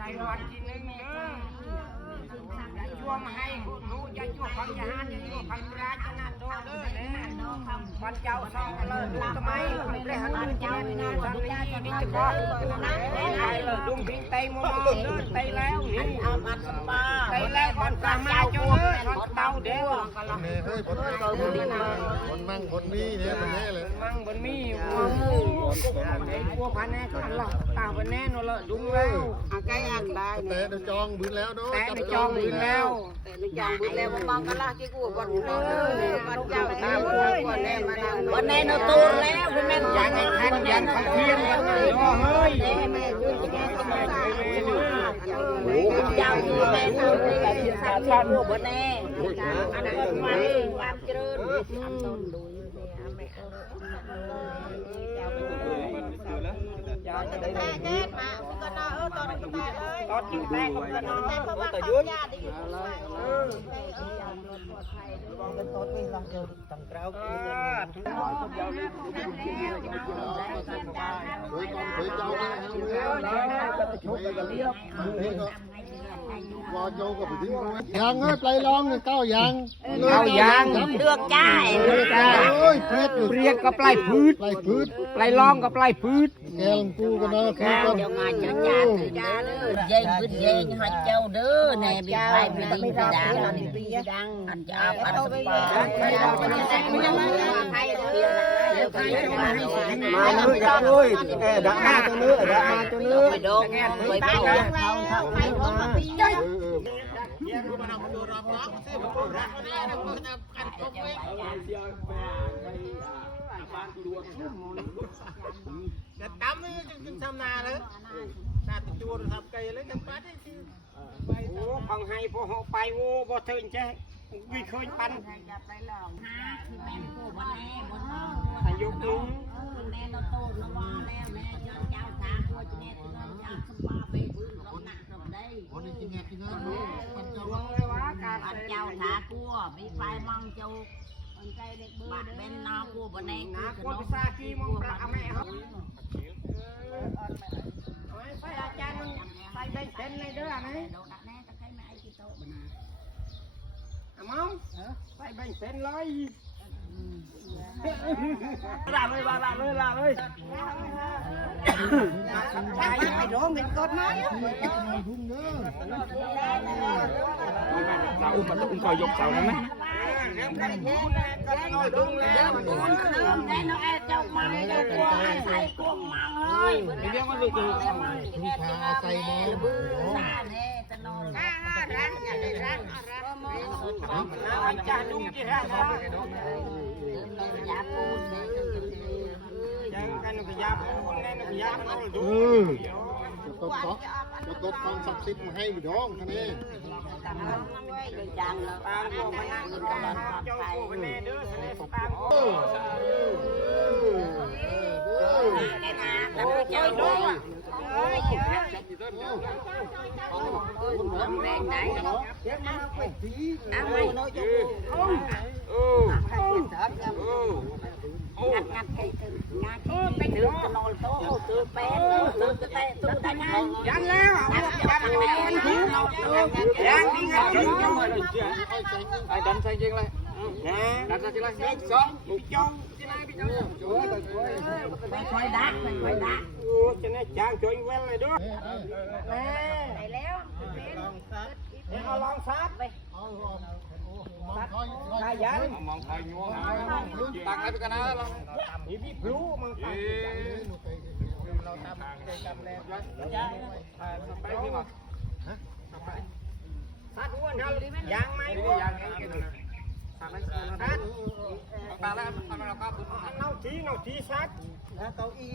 รายวันทีนึงเด้อชั่วมาให้รู้จะชั่วพังยานชั่วพังราชนาโตเด้อเนี่ยวันเจ้าสองเลยดูทำไมเรื่องนั้นเจ้านี่ทำนี่นี่จะบอกเลยดุงพิงเตยมองเด้อเตยแล้วนี่เตยแล้วก่อนกลางมาจนเด้อเตาเด้อ เนี่ยเฮ้ยคนมั่งคนนี้เนี่ยมันแน่เลย มั่งบนมีไอ้พวกพันแน่ก็หลอกตาพันแน่นอนละดุงแล้วใกล้อ่างได้ แต่เดี๋ยวจองบืนแล้วเนาะ แต่จองบืนแล้ว จองบืนแล้วบางกันละกี่กูวันวันเจ้าตามวันแน่มาวันแน่เราตูแล้วคุณแม่ ยันไอ้แทนยันเขาเทียมกันเลยเฮ้ย แม่ยืนจะแก้ก็มาเจ้าอยู่แม่ทำเลยแบบชาชาบัววันแน่อันนั้นไว้ความเจริญต้นดูจะได้แก้มาก็นอนตอนนี้แตกเลยตอนกินแตกก็นอนเพราะว่าเขาญาติอยู่เลยเป็นต้นเป็นหลังเกิดตั้งเกล้าคือเคยเจ้าได้รอโยกับไปทิ้งยังเฮ้ยไปลองเนี่ยเก้ายัง เอายัง เลือกจ่าย โอ้ยเพชรอยู่ เรียกกับปลายพืช ปลายพืช ปลายล่องกับปลายพืช แกลงปูกันนะคือกัน เดี๋ยวงานจะจ่ายจ่ายเลยยิงพึ่งยิงให้เจ้าเด้อเนี่ยบีไปบีดีบีดังบีดังอันจะอับอันสปาไม่เอาจะแจ้งไม่ยังไงมาเนื้อจับเลยดักมาตัวเนื้อดักมาตัวเนื้อไปโดนไปโดนไปโดนมาปีจ้อยจะตำนี่จึงทำนาเลยนาตะจูนทำไก่เลยจังปัดนี่คือ โอ้ของให้พอเขาไปโอ้บ่เทิงแจ้วิเคยปันอายุตึง แม่เราโตเราว่าแล้วแม่เจ้าเจ้าสาตัวจะแม่ตัวเจ้าสบายไปพื้นเราหนักเราได้ คนนี้จริงจริงนะลูกมันจะ วงเลยว่าการ อันเจ้าสาตัวมีไฟมังเจ้าบัดเป็นนากูบันเอง นาควรพิซากีมองปลาแม่ครับใส่อาจารย์ใส่ใบเส้นเลยเด้อไหม โดนแน่ตะไคร้แม่ไอ้ที่โตบันนา มองใส่ใบเส้นเลยลาเลยลาเลยลาเลยใช่ไปโดนเป็นกฎหมาย ทุ่งเด้อ เสามันต้องคอยยกเสาได้ไหมดุงแล้ว เริ่มได้น้องแอเจ้ามังเจ้ากลัวใส่กลัวมังเฮ้ย เรียกว่าลูกคือ ลูกค้าใส่มอง ซาเน่จะนอนร้านอย่าได้ร้านร้าน อาจารย์ดุงกี่ร้านครับ ยาปูน ยังกันพยาปูนนั่นพยาปูนดุง จะตบความศักดิ์สิทธิ์มาให้พี่น้องท่านเอง จังเลย ตามพวกมันนั่งกันเจ้าพวกมันแน่เด้อสนิทตามพวก แล้วก็เจอดุงแรงไหนเอาไว้งัดงัดให้ถึงงานที่ไปถึงจะนอนโต๊ะคือเป็นคือจะเตะตู้ได้ไง ยันแล้วยันแล้วยังนี่ไงไอ้ดันใส่จริงเลยดันใส่จริงเลยสองลูกจงที่ไหนพี่น้องช่วย คอยดักคอยดัก โอ้จะได้จ้างช่วยเว้นเลยด้วย ไปแล้ว เอาลองซับไป ขยัน มองคอยงัวตักอะไรไปกันนะลองนี่พี่พลูมันตักเราทำใจจำแรงไปที่มาซัดอ้วนครับยังไม่อ้วนซัดตาแล้วเราก็เอาทีซัด เก้าอี้